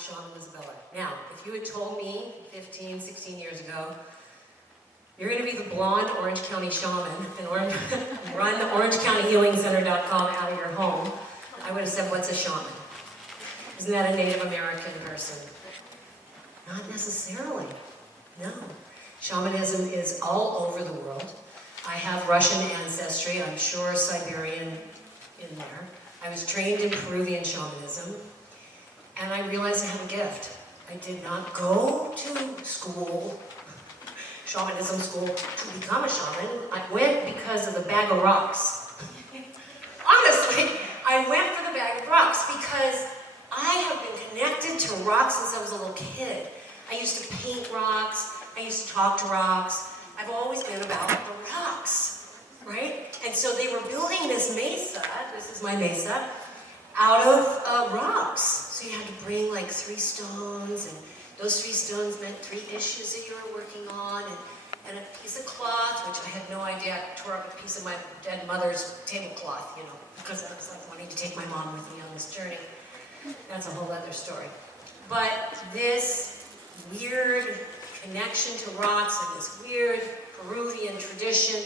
Shaman Isabella. Now, if you had told me 15, 16 years ago, you're going to be the blonde Orange County shaman and run the OrangeCountyHealingCenter.com out of your home, I would have said, what's a shaman? Isn't that a Native American person? Not necessarily. No. Shamanism is all over the world. I have Russian ancestry, I'm sure Siberian in there. I was trained in Peruvian shamanism, and I realized I have a gift. I did not go to school, shamanism school, to become a shaman. I went because of the bag of rocks. Honestly, I went for the bag of rocks because I have been connected to rocks since I was a little kid. I used to paint rocks, I used to talk to rocks. I've always been about the rocks, right? And so they were building this mesa, this is my mesa, out of rocks. So you had to bring like 3 stones, and those 3 stones meant 3 issues that you were working on, and a piece of cloth, which I had no idea. I tore up a piece of my dead mother's tablecloth, you know, because I was like wanting to take my mom with me on this journey. That's a whole other story. But this weird connection to rocks and this weird Peruvian tradition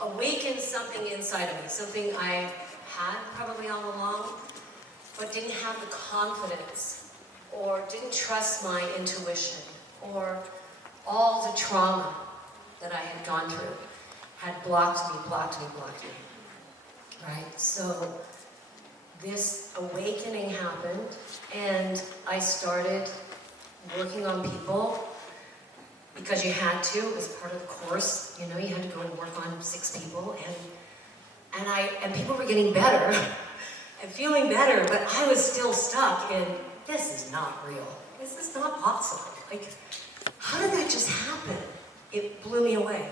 awakened something inside of me, something I had probably all along, but didn't have the confidence, or didn't trust my intuition, or all the trauma that I had gone through had blocked me, right? So this awakening happened, and I started working on people because you had to. It was part of the course. You know, you had to go and work on 6 people, and people were getting better and feeling better, but I was still stuck in, this is not real. This is not possible. Like, how did that just happen? It blew me away.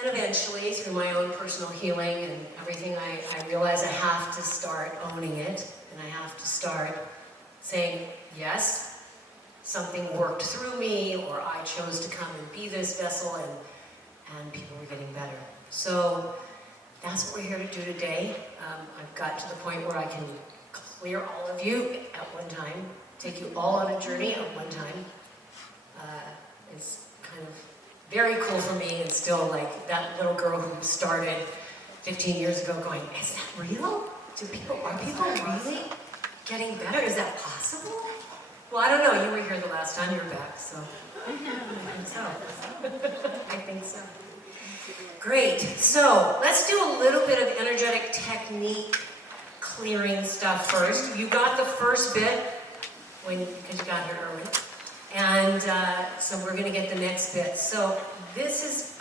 And eventually, through my own personal healing and everything, I realized I have to start owning it, and I have to start saying, yes, something worked through me, or I chose to come and be this vessel, and people were getting better. So that's what we're here to do today. I've got to the point where I can clear all of you at one time, take you all on a journey at one time. It's kind of very cool for me, and still like that little girl who started 15 years ago going, is that real? Are people really getting better? Is that possible? Well, I don't know. You were here the last time you were back, so I think so. I think so. Great. So let's do a little bit of energetic technique clearing stuff first. You got the first bit because you got here early. And so we're going to get the next bit. So this is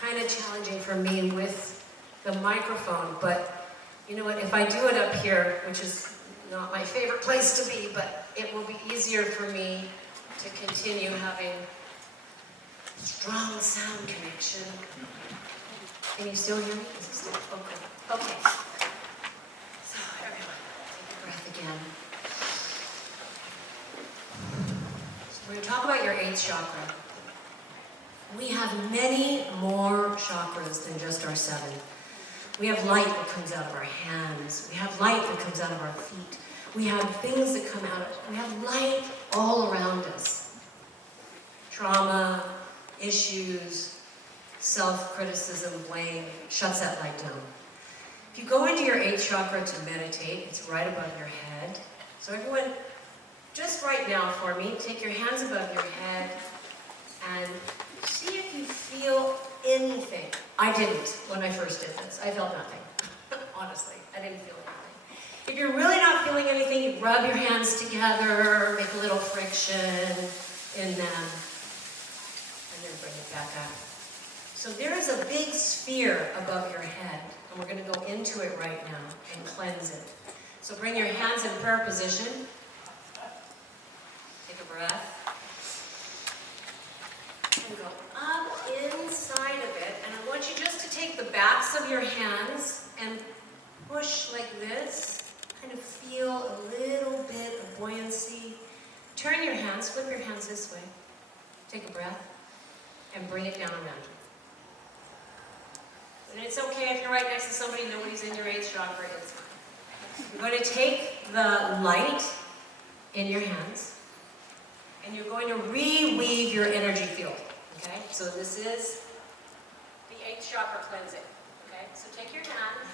kind of challenging for me with the microphone, but you know what, if I do it up here, which is not my favorite place to be, but it will be easier for me to continue having strong sound connection. Can you still hear me? Is it still? Okay. Okay. So everyone, take a breath again. We're going to talk about your 8th chakra. We have many more chakras than just our 7. We have light that comes out of our hands. We have light that comes out of our feet. We have things that come out of us. We have light all around us. Trauma, issues, self-criticism, blame, shuts that light down. If you go into your 8th chakra to meditate, it's right above your head. So everyone, just right now for me, take your hands above your head and see if you feel anything. I didn't when I first did this. I felt nothing. Honestly, I didn't feel anything. If you're really not feeling anything, you rub your hands together, make a little friction in them, and then bring it back up. So there is a big sphere above your head, and we're going to go into it right now and cleanse it. So bring your hands in prayer position. Take a breath. And go up inside of it. And I want you just to take the backs of your hands and push like this. Kind of feel a little bit of buoyancy. Turn your hands, flip your hands this way. Take a breath and bring it down around you. And it's okay if you're right next to somebody, nobody's in your 8th chakra, it's fine. You're going to take the light in your hands, and you're going to reweave your energy field, okay? So this is the 8th chakra cleansing, okay? So take your hand.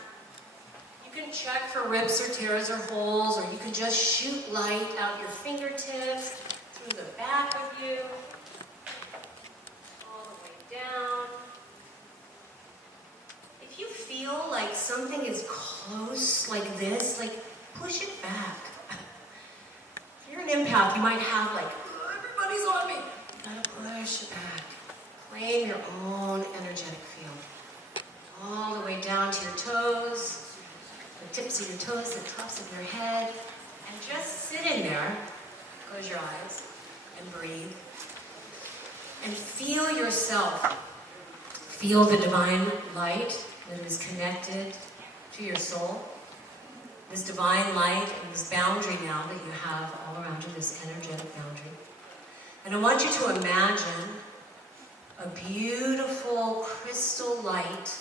You can check for rips or tears or holes, or you can just shoot light out your fingertips through the back of you, all the way down. If you feel like something is close like this, like push it back. If you're an empath, you might have like, oh, everybody's on me. You gotta push it back. Claim your own energetic field. All the way down to your toes, the tips of your toes, the tops of your head. And just sit in there, close your eyes, and breathe. And feel yourself. Feel the divine light that is connected to your soul. This divine light and this boundary now that you have all around you, this energetic boundary. And I want you to imagine a beautiful crystal light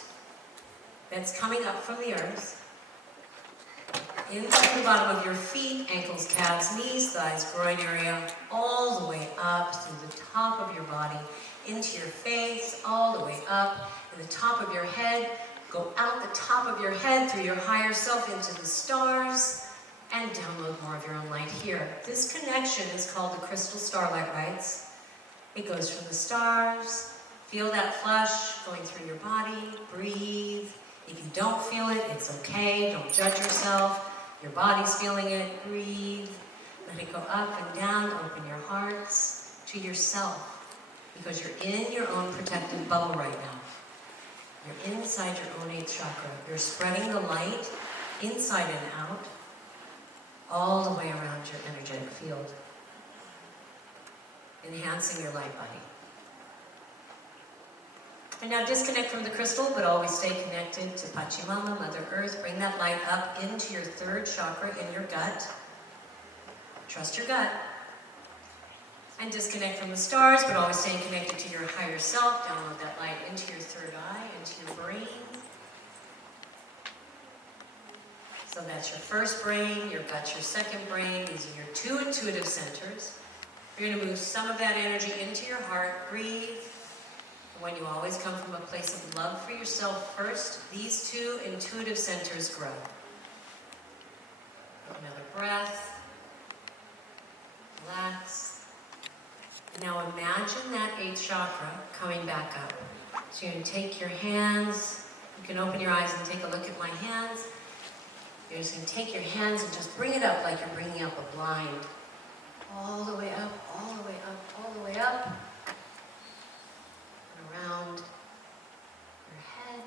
that's coming up from the earth, into the bottom of your feet, ankles, calves, knees, thighs, groin area, all the way up through the top of your body, into your face, all the way up, to the top of your head, go out the top of your head through your higher self into the stars, and download more of your own light here. This connection is called the crystal starlight lights. It goes from the stars. Feel that flush going through your body. Breathe. If you don't feel it, it's okay. Don't judge yourself. Your body's feeling it. Breathe. Let it go up and down. Open your hearts to yourself, because you're in your own protected bubble right now. You're inside your own 8th chakra. You're spreading the light inside and out, all the way around your energetic field, enhancing your light body. And now disconnect from the crystal, but always stay connected to Pachamama, Mother Earth. Bring that light up into your 3rd chakra in your gut. Trust your gut. And disconnect from the stars, but always staying connected to your higher self. Download that light into your 3rd eye, into your brain. So that's your 1st brain, your gut's your 2nd brain. These are your 2 intuitive centers. You're going to move some of that energy into your heart. Breathe. When you always come from a place of love for yourself first, these 2 intuitive centers grow. Another breath. Relax. And now imagine that 8th chakra coming back up. So you're going to take your hands. You can open your eyes and take a look at my hands. You're just going to take your hands and just bring it up like you're bringing up a blind. All the way up, all the way up, all the way up. Around your head,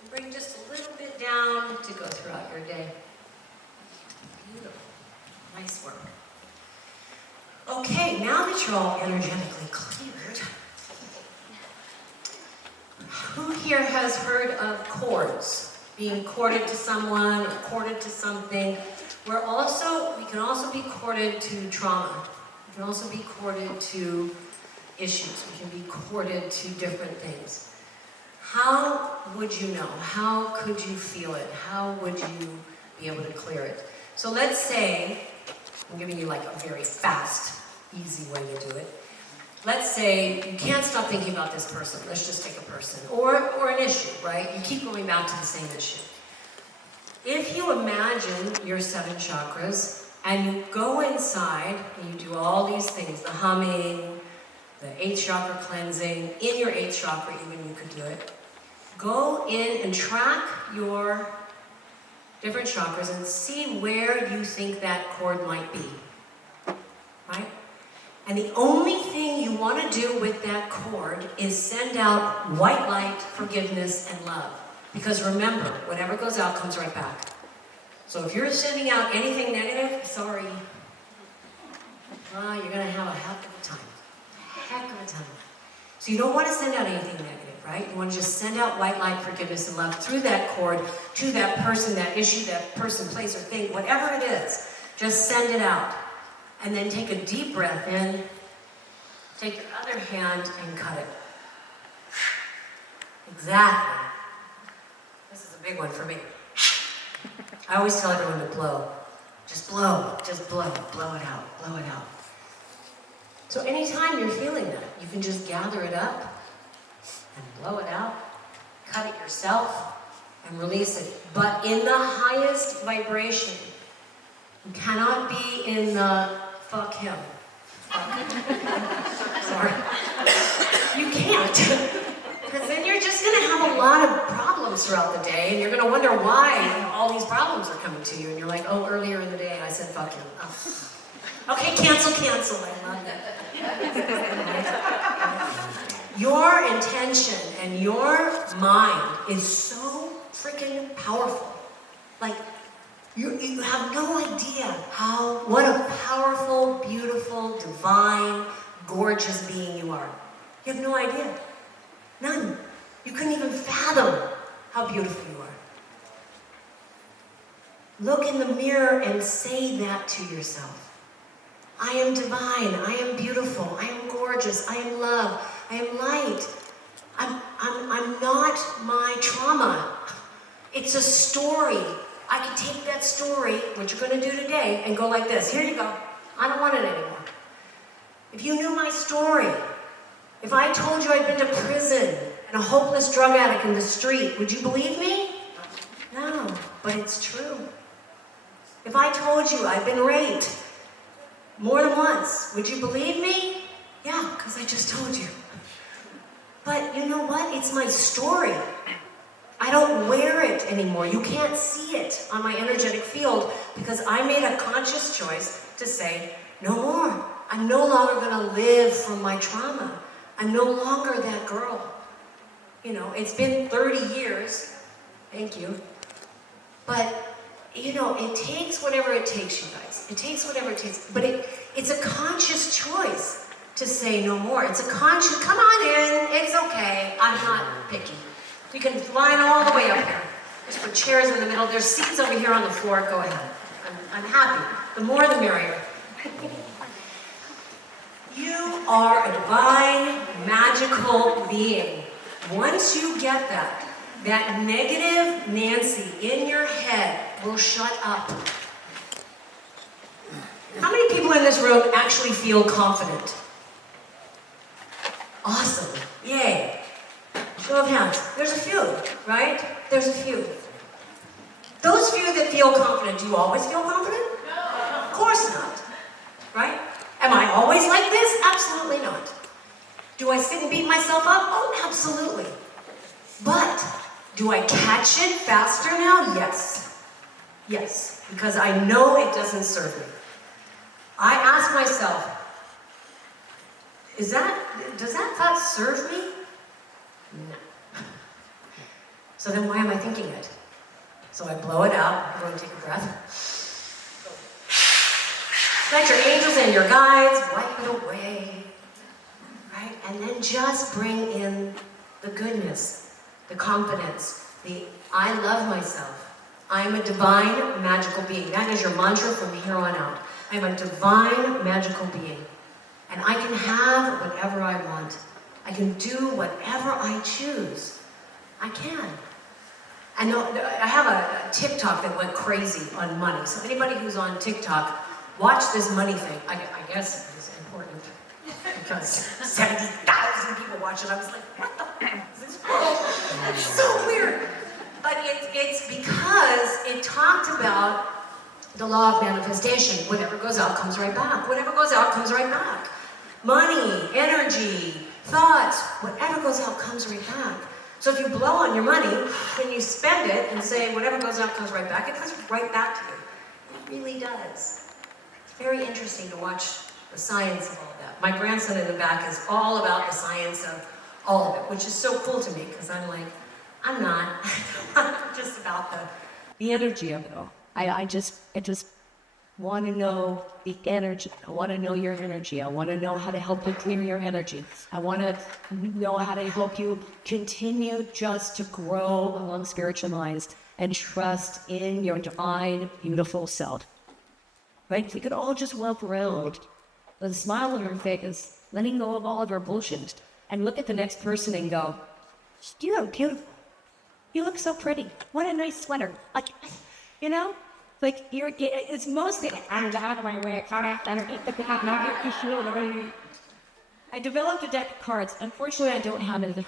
and bring just a little bit down to go throughout your day. Beautiful. Nice work. Okay, now that you're all energetically cleared, who here has heard of cords? Being corded to someone or corded to something. We can also be corded to trauma. We can also be corded to issues. We can be corded to different things. How would you know? How could you feel it? How would you be able to clear it? So let's say, I'm giving you like a very fast, easy way to do it. Let's say you can't stop thinking about this person. Let's just take a person. Or an issue, right? You keep going back to the same issue. If you imagine your 7 chakras and you go inside and you do all these things, the humming, the 8th chakra cleansing, in your 8th chakra even you could do it. Go in and track your different chakras and see where you think that cord might be, right? And the only thing you want to do with that cord is send out white light, forgiveness, and love. Because remember, whatever goes out comes right back. So if you're sending out anything negative, sorry, you're going to have a heck of a time. Heck of a time. So you don't want to send out anything negative, right? You want to just send out white light, forgiveness, and love through that cord to that person, that issue, that person, place, or thing, whatever it is. Just send it out. And then take a deep breath in. Take your other hand and cut it. Exactly. This is a big one for me. I always tell everyone to blow. Just blow it out. So anytime you're feeling that, you can just gather it up and blow it out, cut it yourself, and release it. But in the highest vibration. You cannot be in the fuck him. Sorry. You can't. Because then you're just going to have a lot of problems throughout the day, and you're going to wonder why all these problems are coming to you. And you're like, oh, earlier in the day I said fuck him. Oh. Okay, cancel. I love it. Your intention and your mind is so freaking powerful. Like, you have no idea what a powerful, beautiful, divine, gorgeous being you are. You have no idea. None. You couldn't even fathom how beautiful you are. Look in the mirror and say that to yourself. I am divine, I am beautiful, I am gorgeous, I am love, I am light. I'm not my trauma. It's a story. I can take that story, what you're going to do today, and go like this. Here you go. I don't want it anymore. If you knew my story, if I told you I'd been to prison and a hopeless drug addict in the street, would you believe me? No, but it's true. If I told you I'd been raped more than once, would you believe me? Yeah, because I just told you. But you know what? It's my story. I don't wear it anymore. You can't see it on my energetic field because I made a conscious choice to say, no more. I'm no longer going to live from my trauma. I'm no longer that girl. You know, it's been 30 years. Thank you. But, you know, it takes whatever it takes, you guys. It takes whatever it takes. But it's a conscious choice to say no more. It's a conscious, come on in, it's okay. I'm not picky. You can line all the way up here. Just put chairs in the middle. There's seats over here on the floor. Go ahead. I'm happy. The more the merrier. You are a divine, magical being. Once you get that negative Nancy in your head will shut up. How many people in this room actually feel confident? Awesome. Yay. Show of hands. There's a few, right? There's a few. Those few that feel confident, do you always feel confident? No. Of course not. Right? Am I always like this? Absolutely not. Do I sit and beat myself up? Oh, absolutely. But do I catch it faster now? Yes. Yes. Because I know it doesn't serve me. I ask myself, does that thought serve me? No. So then why am I thinking it? So I blow it out. Everyone take a breath. Let your angels and your guides wipe it away. Right? And then just bring in the goodness, the confidence, the I love myself. I am a divine, magical being. That is your mantra from here on out. I am a divine, magical being. And I can have whatever I want. I can do whatever I choose. I can. I know I have a TikTok that went crazy on money. So anybody who's on TikTok, watch this money thing. I guess it's important because 70,000 people watch it. I was like, what the fuck is this world? It's so weird. But it's because it talked about the law of manifestation. Whatever goes out comes right back. Whatever goes out comes right back. Money, energy, thoughts, whatever goes out comes right back. So if you blow on your money and you spend it and say whatever goes out comes right back, it comes right back to you. It really does. It's very interesting to watch the science of all that. My grandson in the back is all about the science of all of it, which is so cool to me because I'm like, I'm not. I'm just about the energy of it all. I just want to know the energy. I want to know your energy. I want to know how to help you clear your energy. I want to know how to help you continue just to grow along spiritualized and trust in your divine, beautiful self. Right? We could all just walk around with a smile on our face, letting go of all of our bullshit, and look at the next person and go, "You look beautiful. You look so pretty. What a nice sweater." Like, you know? Like, it's mostly, I'm out of my way. I developed a deck of cards. Unfortunately, I don't have it.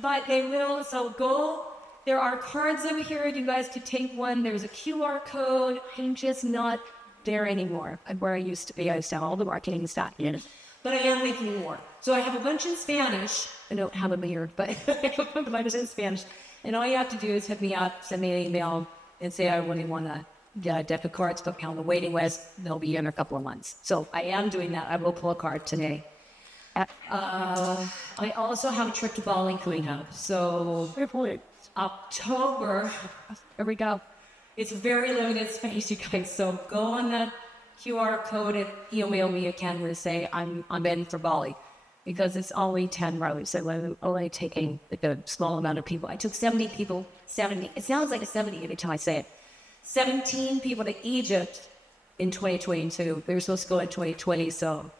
But they will, so go. There are cards over here. You guys could take one. There's a QR code. I'm just not there anymore. Where I used to be. I used to have all the marketing stuff. But I am making more. So I have a bunch in Spanish. I don't have them here, but I have a bunch in Spanish. And all you have to do is hit me up, send me an email, and say I really want to get a deck of cards, put me on the waiting list. They'll be in a couple of months. So I am doing that. I will pull a card today. I also have a trip to Bali coming up. So October, here we go. It's very limited space, you guys. So go on the QR code and email me again to say I'm in for Bali, because it's only 10 rows. So I'm only taking like a small amount of people. I took 70 people. 70. It sounds like a 70 every time I say it. 17 people to Egypt in 2022. We were supposed to go in 2020, so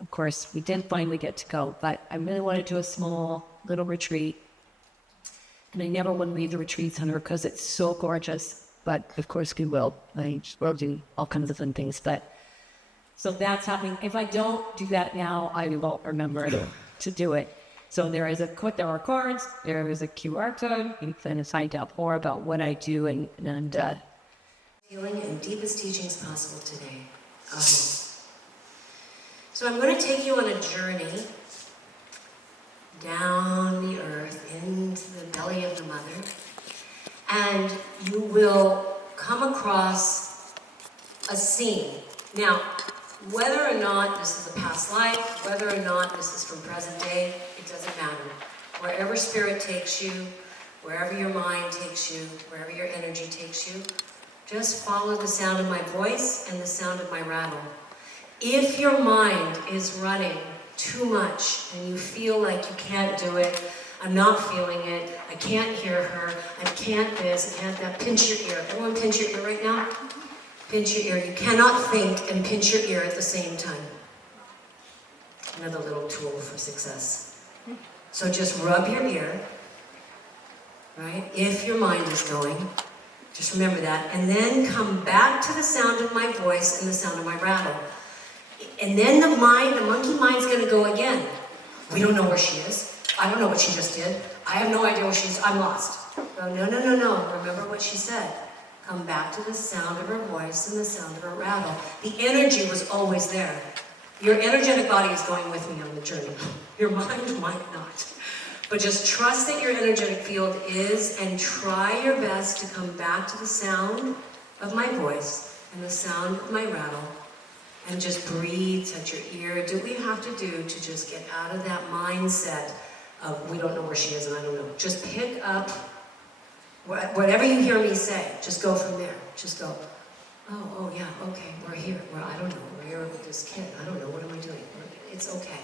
of course we didn't finally get to go. But I really want to do a small little retreat, and I never want to leave the retreat center because it's so gorgeous. But of course we will. We'll do all kinds of fun things. But so that's happening. If I don't do that now, I won't remember to do it. So there are cards. There is a QR code. You can find out more about what I do and Healing and deepest teachings possible today. So I'm going to take you on a journey down the earth into the belly of the mother, and you will come across a scene. Now, whether or not this is a past life, whether or not this is from present day, it doesn't matter. Wherever spirit takes you, wherever your mind takes you, wherever your energy takes you, just follow the sound of my voice and the sound of my rattle. If your mind is running too much and you feel like you can't do it, I'm not feeling it, I can't hear her, I can't this, I can't that, pinch your ear. Everyone pinch your ear right now? Pinch your ear. You cannot think and pinch your ear at the same time. Another little tool for success. So just rub your ear, right? If your mind is going, just remember that. And then come back to the sound of my voice and the sound of my rattle. And then the monkey mind's gonna go again. We don't know where she is. I don't know what she just did. I have no idea where she is. I'm lost. Oh, no. Remember what she said. Come back to the sound of her voice and the sound of her rattle. The energy was always there. Your energetic body is going with me on the journey. Your mind might not. But just trust that your energetic field is, and try your best to come back to the sound of my voice and the sound of my rattle. And just breathe, touch your ear. Do what you have to do to just get out of that mindset of we don't know where she is and I don't know. Just pick up whatever you hear me say. Just go from there. Just go, oh yeah, okay, we're here. Well, I don't know. We're here with this kid. I don't know. What am I doing? It's okay.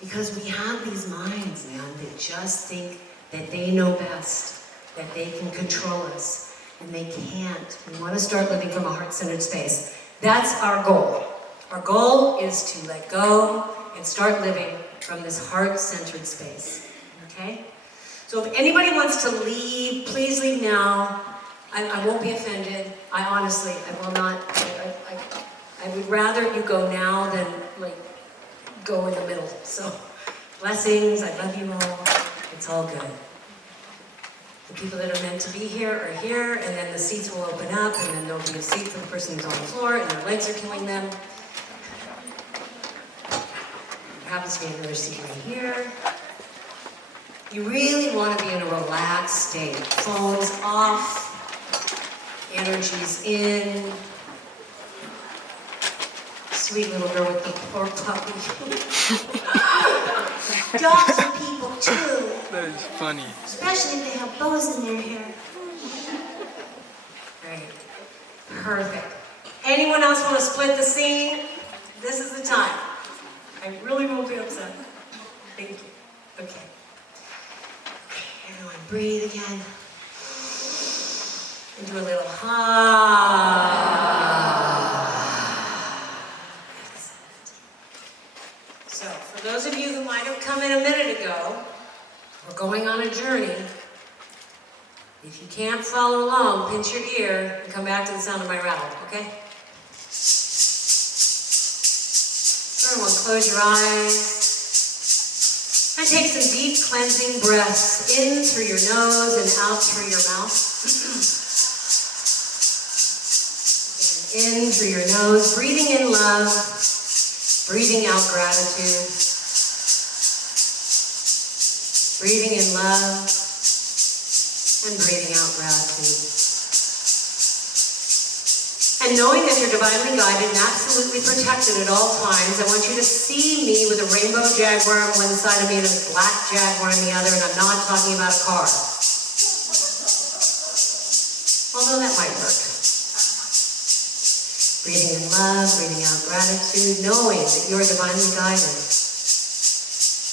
Because we have these minds, man, that just think that they know best, that they can control us, and they can't. We want to start living from a heart-centered space. That's our goal. Our goal is to let go and start living from this heart-centered space, okay? So if anybody wants to leave, please leave now. I won't be offended. I will not. I would rather you go now than go in the middle. So blessings, I love you all. It's all good. The people that are meant to be here are here, and then the seats will open up, and then there'll be a seat for the person who's on the floor, and their legs are killing them. There happens to be another seat right here. You really want to be in a relaxed state. Phones off, energies in. Sweet little girl with the poor puppy. Dogs are people too. That is funny. Especially if they have bows in their hair. Great. Perfect. Anyone else want to split the scene? This is the time. I really won't be upset. Thank you. Okay. Everyone breathe again. And do a little So, for those of you who might have come in a minute ago, we're going on a journey. If you can't follow along, pinch your ear and come back to the sound of my rattle, okay? Everyone, close your eyes. And take some deep cleansing breaths in through your nose and out through your mouth. In through your nose, breathing in love, breathing out gratitude. Breathing in love and breathing out gratitude. And knowing that you're divinely guided and absolutely protected at all times, I want you to see me with a rainbow jaguar on one side of me and a black jaguar on the other, and I'm not talking about a car. Although that might work. Breathing in love, breathing out gratitude, knowing that you're divinely guided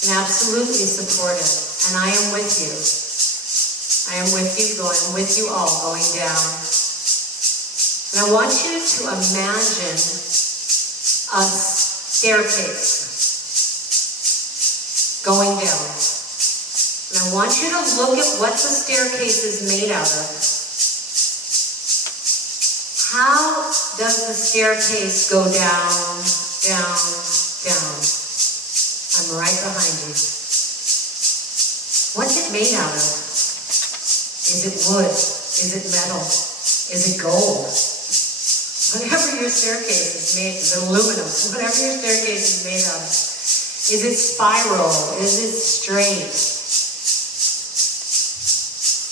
and absolutely supported, and I am with you. I am with you, I'm with you all going down. And I want you to imagine a staircase going down. And I want you to look at what the staircase is made out of. How does the staircase go down, down, down? I'm right behind you. What's it made out of? Is it wood? Is it metal? Is it gold? Whatever your staircase is made, is it aluminum? Whatever your staircase is made of. Is it spiral? Is it straight?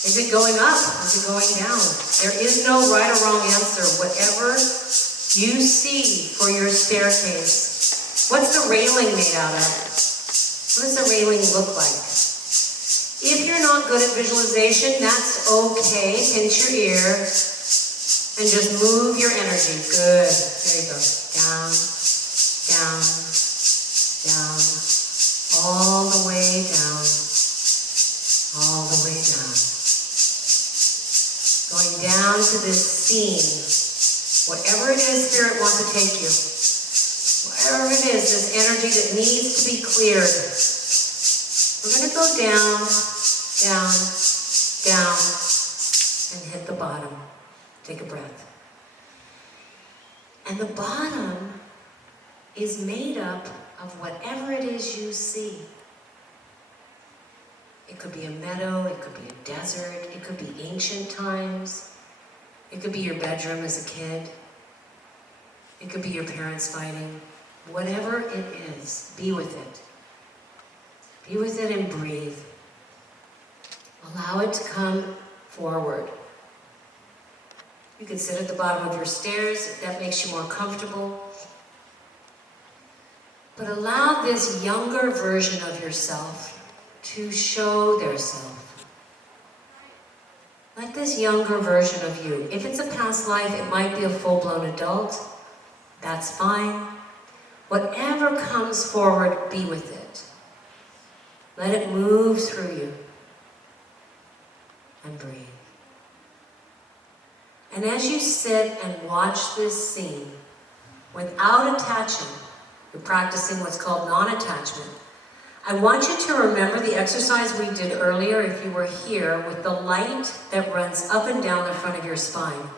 Is it going up? Is it going down? There is no right or wrong answer. Whatever you see for your staircase. What's the railing made out of? What does the railing look like? If you're not good at visualization, that's okay. Pinch your ear. And just move your energy. Good. There you go. Down, down, down. All the way down. All the way down. Going down to this scene. Whatever it is Spirit wants to take you. Whatever it is, this energy that needs to be cleared. We're going to go down, down, down, and hit the bottom. Take a breath. And the bottom is made up of whatever it is you see. It could be a meadow, it could be a desert, it could be ancient times, it could be your bedroom as a kid, it could be your parents fighting. Whatever it is, be with it. Be with it and breathe. Allow it to come forward. You can sit at the bottom of your stairs if that makes you more comfortable. But allow this younger version of yourself to show their self. Let this younger version of you, if it's a past life, it might be a full-blown adult, that's fine. Whatever comes forward, be with it. Let it move through you. And breathe. And as you sit and watch this scene, without attaching, you're practicing what's called non-attachment. I want you to remember the exercise we did earlier, if you were here, with the light that runs up and down the front of your spine.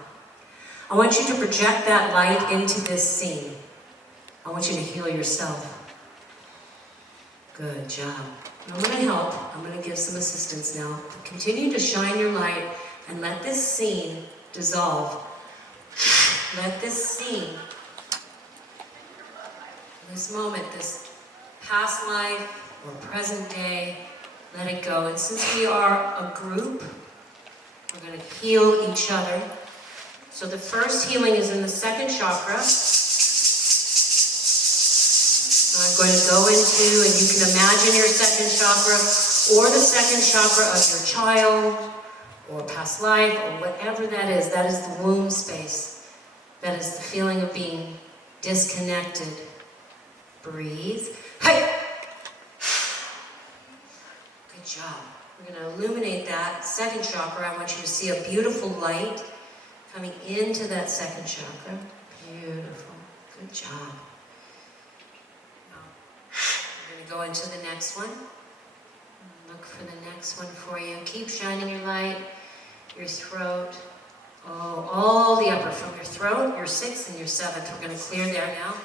I want you to project that light into this scene. I want you to heal yourself. Good job. I'm going to help. I'm going to give some assistance now. Continue to shine your light and let this scene dissolve. Let this scene, this moment, this past life or present day, let it go. And since we are a group, we're going to heal each other. So the first healing is in the second chakra. So I'm going to go into, and you can imagine your second chakra or the second chakra of your child, or past life, or whatever that is the womb space. That is the feeling of being disconnected. Breathe. Hey! Good job. We're going to illuminate that second chakra. I want you to see a beautiful light coming into that second chakra. Beautiful. Good job. Now, we're going to go into the next one. Look for the next one for you. Keep shining your light. your throat. Oh, all the upper from your throat, your 6th and your 7th. We're going to clear there now.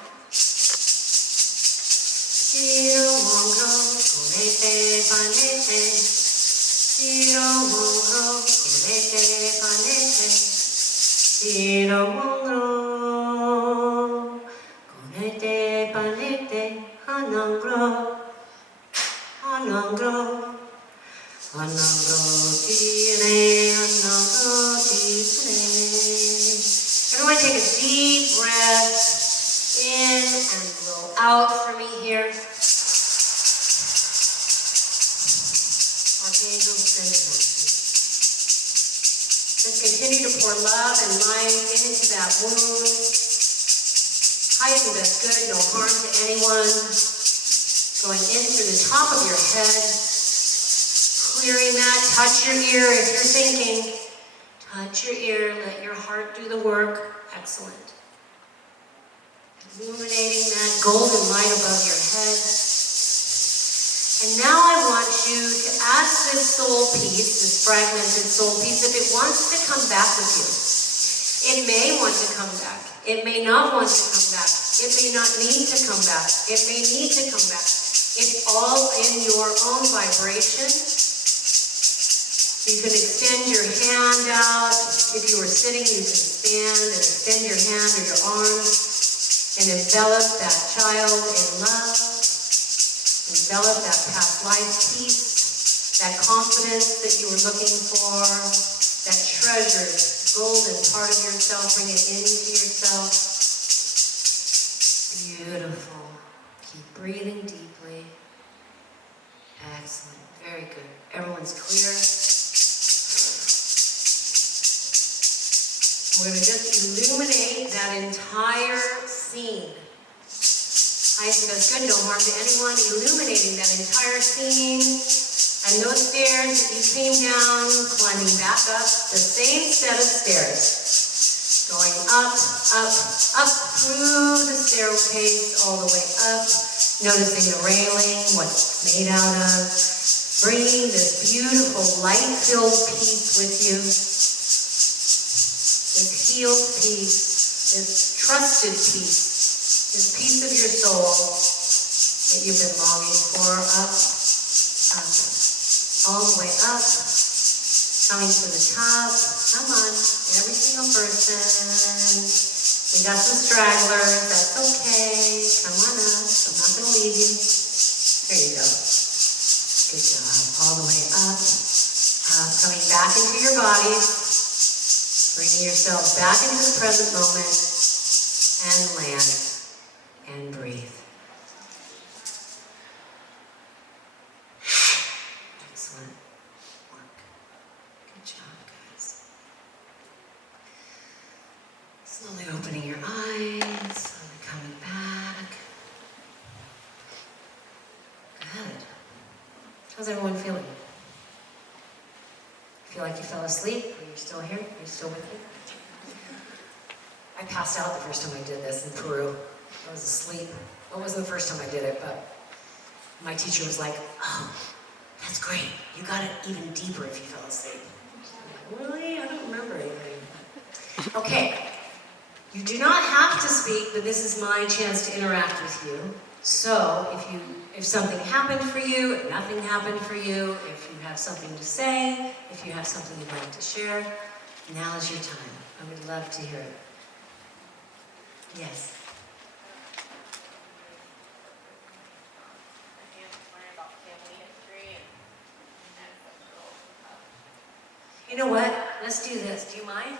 Everyone take a deep breath in and blow out for me here. Archangels, ascended masters. Let's continue to pour love and light into that wound. Highest and best good, no harm to anyone. Going in through the top of your head. Clearing that, touch your ear if you're thinking. Touch your ear, let your heart do the work. Excellent. Illuminating that golden light above your head. And now I want you to ask this soul piece, this fragmented soul piece, if it wants to come back with you. It may want to come back. It may not want to come back. It may not need to come back. It may need to come back. It's all in your own vibration. You can extend your hand out. If you were sitting, you can stand and extend your hand or your arms and envelop that child in love. Envelop that past life peace, that confidence that you were looking for, that treasured golden part of yourself. Bring it into yourself. Beautiful. Keep breathing deeply. Excellent. Very good. Everyone's clear. We're going to just illuminate that entire scene. Highest and best good, no harm to anyone. Illuminating that entire scene. And those stairs that you came down, climbing back up, the same set of stairs. Going up, up, up through the staircase, all the way up. Noticing the railing, what it's made out of. Bringing this beautiful light-filled peace with you. This healed peace, this trusted peace, this piece of your soul that you've been longing for, up, up, all the way up, coming to the top. Come on, every single person. We got some stragglers, that's okay. Come on up, I'm not going to leave you. There you go. Good job. All the way up, up, coming back into your bodies. Bringing yourself back into the present moment and land and breathe. Excellent work. Good job, guys. Slowly opening your eyes, slowly coming back. Good. How's everyone feeling? Feel like you fell asleep? Or you're still here? Are you still with me? I passed out the first time I did this in Peru. I was asleep. Well, it wasn't the first time I did it, but my teacher was like, oh, that's great. You got it even deeper if you fell asleep. I'm like, really? I don't remember anything. Okay. You do not have to speak, but this is my chance to interact with you. So if something happened for you, if nothing happened for you, if you have something to say, if you have something you'd like to share, now is your time. I would love to hear it. Yes. You know what? Let's do this. Do you mind?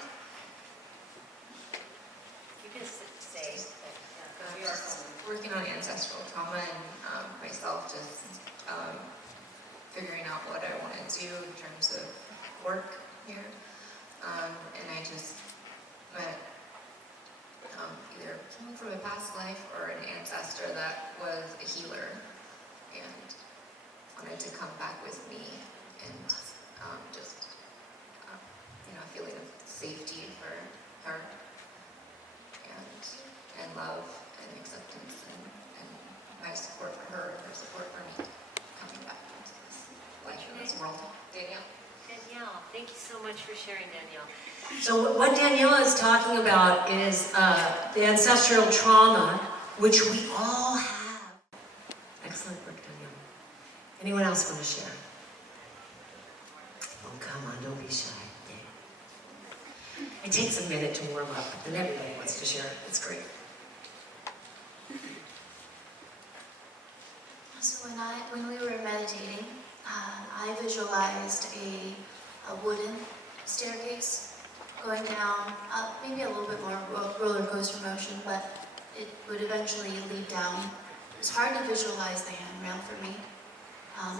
You can stay. We are working on ancestral trauma and myself just figuring out what I want to do in terms of work here. And I just met either someone from a past life or an ancestor that was a healer and wanted to come back with me and just a feeling of safety for her and love and acceptance and my support for her and her support for me coming back into this life in this world. Danielle? Danielle, thank you so much for sharing, Danielle. So what Daniela is talking about is the ancestral trauma, which we all have. Excellent work, Daniela. Anyone else want to share? Oh, come on, don't be shy. Yeah. It takes a minute to warm up, and everybody wants to share. It's great. So when we were meditating, I visualized a wooden staircase going down, maybe a little bit more roller coaster motion, but it would eventually lead down. It's hard to visualize the handrail for me,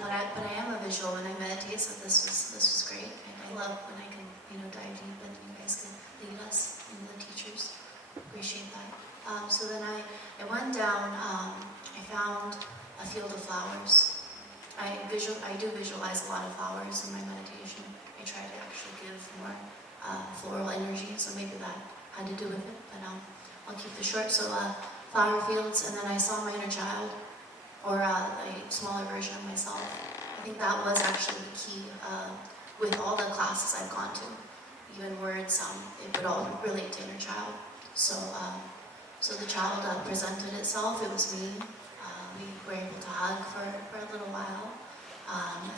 but I am a visual when I meditate, so this was great. And I love when I can dive deep and you guys can lead us and the teachers. Appreciate that. So then I went down. I found a field of flowers. I do visualize a lot of flowers in my meditation. I try to actually give more floral energy, so maybe that had to do with it, but I'll keep it short. So flower fields, and then I saw my inner child, or a smaller version of myself. I think that was actually the key with all the classes I've gone to. Even words, it would all relate to inner child. So the child presented itself. It was me. We were able to hug for a little while.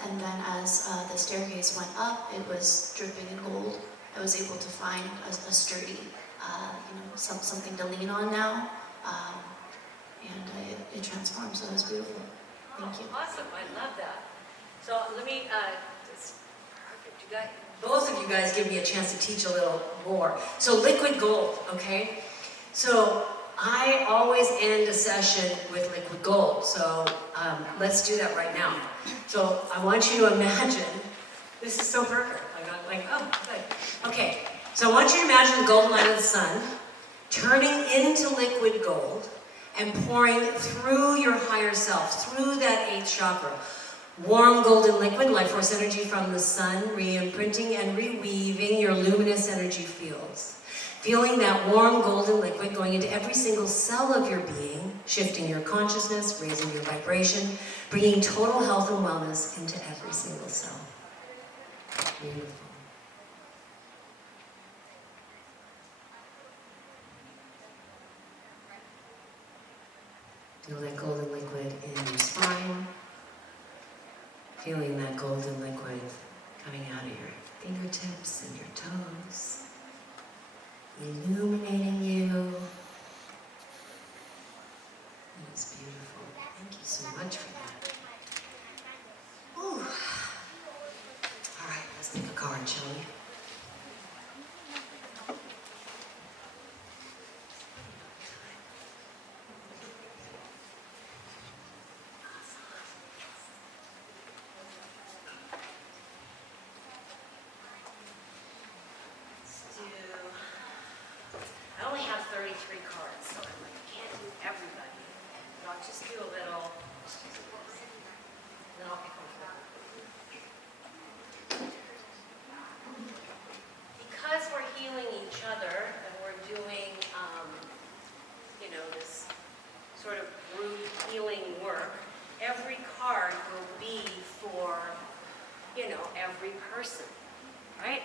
And then as the staircase went up, it was dripping in gold. I was able to find a sturdy, something to lean on now. And it transformed, so it was beautiful. Thank you. Awesome, I love that. So let me, it's perfect, you guys. Both of you guys give me a chance to teach a little more. So liquid gold, okay? So I always end a session with liquid gold, so let's do that right now. So I want you to imagine, this is so perfect. Oh, good. Okay, so I want you to imagine the golden light of the sun turning into liquid gold and pouring through your higher self, through that 8th chakra. Warm golden liquid, life force energy from the sun, re-imprinting and reweaving your luminous energy fields. Feeling that warm golden liquid going into every single cell of your being, shifting your consciousness, raising your vibration, bringing total health and wellness into every single cell. Beautiful. Feel that golden liquid in your spine. Feeling that golden liquid coming out of your fingertips and your toes. Illuminating you. It's beautiful. Thank you so much for that. Ooh. All right, let's pick a card, shall we? I only have 33 cards, so I'm like, I can't do everybody. But I'll just do a little, then I'll pick one. Because we're healing each other and we're doing, this sort of group healing work, every card will be for, every person, right?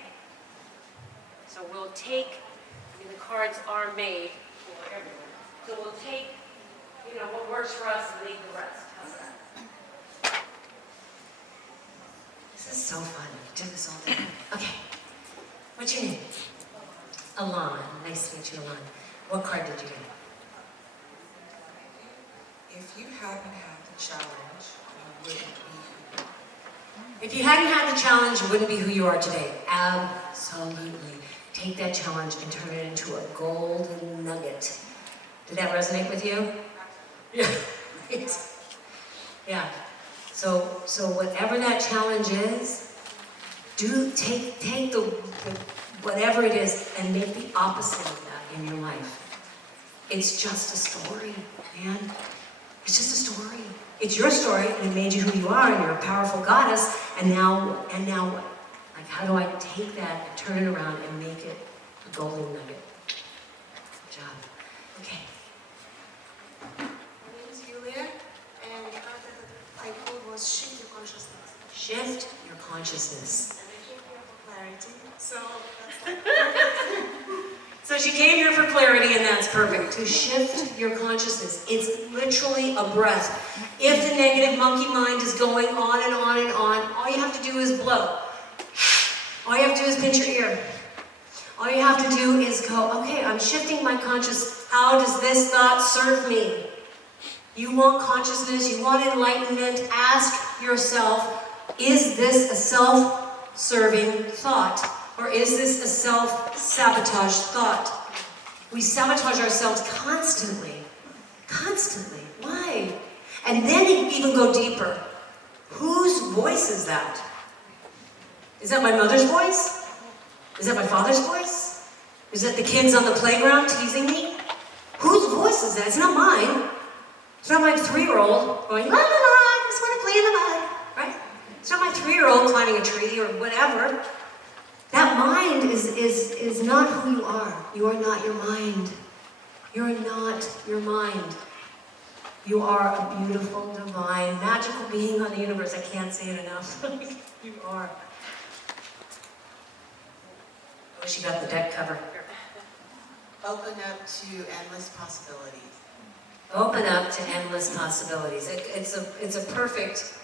So we'll take, the cards are made for everyone. So we'll take, what works for us and leave the rest. How's that? This is so fun. We do this all day. Okay. What's your name? Alon. Nice to meet you, Alon. What card did you get? If you hadn't had the challenge, you wouldn't be who you are. If you hadn't had the challenge, you wouldn't be who you are today. Absolutely. Take that challenge and turn it into a golden nugget. Did that resonate with you? Yeah. Right. Yeah. So whatever that challenge is, take the whatever it is and make the opposite of that in your life. It's just a story, man. It's just a story. It's your story, and it made you who you are, and you're a powerful goddess. And now what? Like, how do I take that and turn it around and make it a golden nugget? Good job. Okay. My name is Julia, and the card that I pulled was Shift Your Consciousness. Shift your consciousness. And I came here for clarity. So that's like So she came here for clarity, and that's perfect. To shift your consciousness. It's literally a breath. If the negative monkey mind is going on and on and on, all you have to do is blow. All you have to do is pinch your ear. All you have to do is go, okay, I'm shifting my consciousness. How does this thought serve me? You want consciousness, you want enlightenment. Ask yourself, is this a self-serving thought? Or is this a self-sabotage thought? We sabotage ourselves constantly. Constantly. Why? And then even go deeper. Whose voice is that? Is that my mother's voice? Is that my father's voice? Is that the kids on the playground teasing me? Whose voice is that? It's not mine. It's not my 3-year-old going, la la la, I just want to play in the mud, right? It's not my 3-year-old climbing a tree or whatever. That mind is not who you are. You are not your mind. You're not your mind. You are a beautiful, divine, magical being on the universe. I can't say it enough. You are. I wish you got the deck cover. Open up to endless possibilities. Open up to endless possibilities. It's a perfect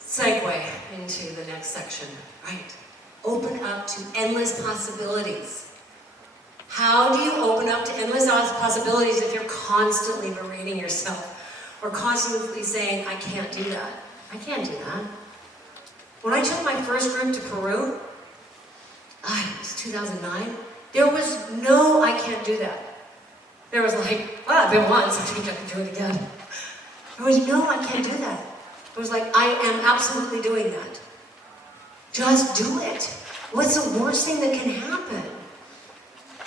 segue into the next section, right? Open up to endless possibilities. How do you open up to endless possibilities if you're constantly berating yourself or constantly saying, I can't do that? I can't do that. When I took my first group to Peru, it was 2009, there was no, I can't do that. There was like, well, I've been once, I think I can do it again. There was no, I can't do that. It was like, I am absolutely doing that. Just do it. What's the worst thing that can happen?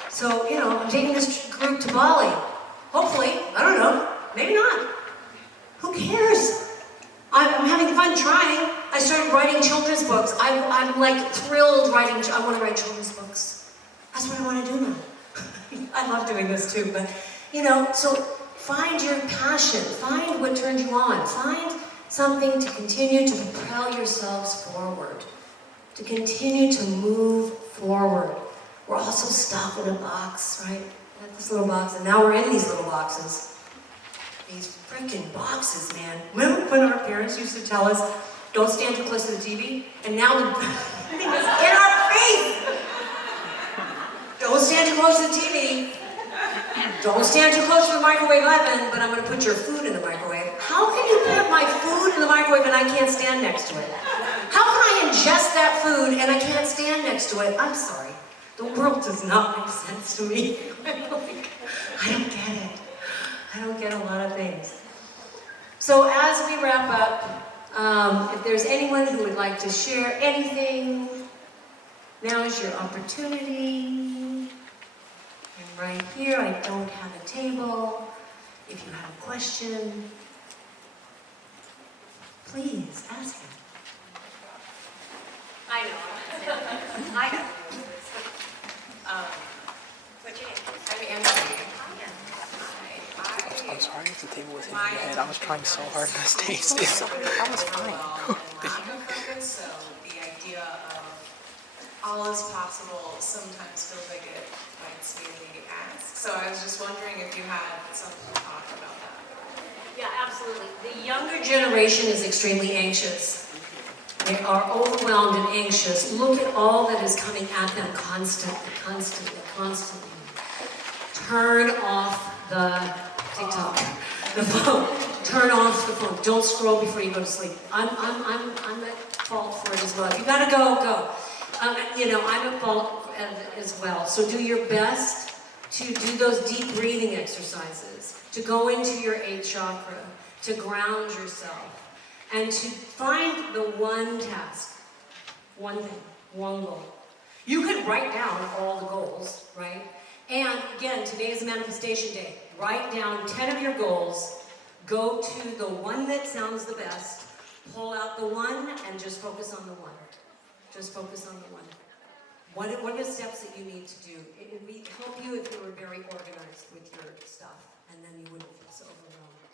So, I'm taking this group to Bali. Hopefully, I don't know, maybe not. Who cares? I'm having fun trying. I started writing children's books. I'm like thrilled writing, I want to write children's books. That's what I want to do now. I love doing this too, but, so find your passion. Find what turns you on. Find something to continue to propel yourselves forward. To continue to move forward. We're also stuck in a box, right? We had this little box, and now we're in these little boxes. These freaking boxes, man. Remember when our parents used to tell us, don't stand too close to the TV? And now the thing is in our face! Don't stand too close to the TV. Don't stand too close to the microwave oven, but I'm going to put your food in the microwave. How can you put my food in the microwave and I can't stand next to it? How can I ingest that food and I can't stand next to it? I'm sorry. The world does not make sense to me. I don't get it. I don't get a lot of things. So as we wrap up, if there's anyone who would like to share anything, now is your opportunity. And right here, I don't have a table. If you have a question, please ask it. I know. I got to do this. What's your name? I'm Emily. I'm sorry if the table was hitting your head. I was trying so hard to stay still. I was fine. So the idea of all is possible sometimes feels like it bites me in the ass. So I was just wondering if you had something to talk about that. Yeah, absolutely. The younger generation is extremely anxious. They are overwhelmed and anxious. Look at all that is coming at them constantly. Turn off the TikTok, the phone. Turn off the phone. Don't scroll before you go to sleep. I'm at fault for it as well. If you gotta go. I'm at fault as well. So do your best to do those deep breathing exercises, to go into your 8th chakra, to ground yourself, and to find the one task, one thing, one goal. You could write down all the goals, right? And again, today is manifestation day. Write down 10 of your goals, go to the one that sounds the best, pull out the one, and just focus on the one. Just focus on the one. What are the steps that you need to do? It would help you if you were very organized with your stuff, and then you wouldn't feel so overwhelmed.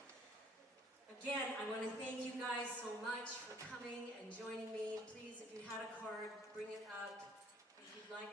Again, I want to thank you guys so much for coming and joining me. Please, if you had a card, bring it up. If you'd like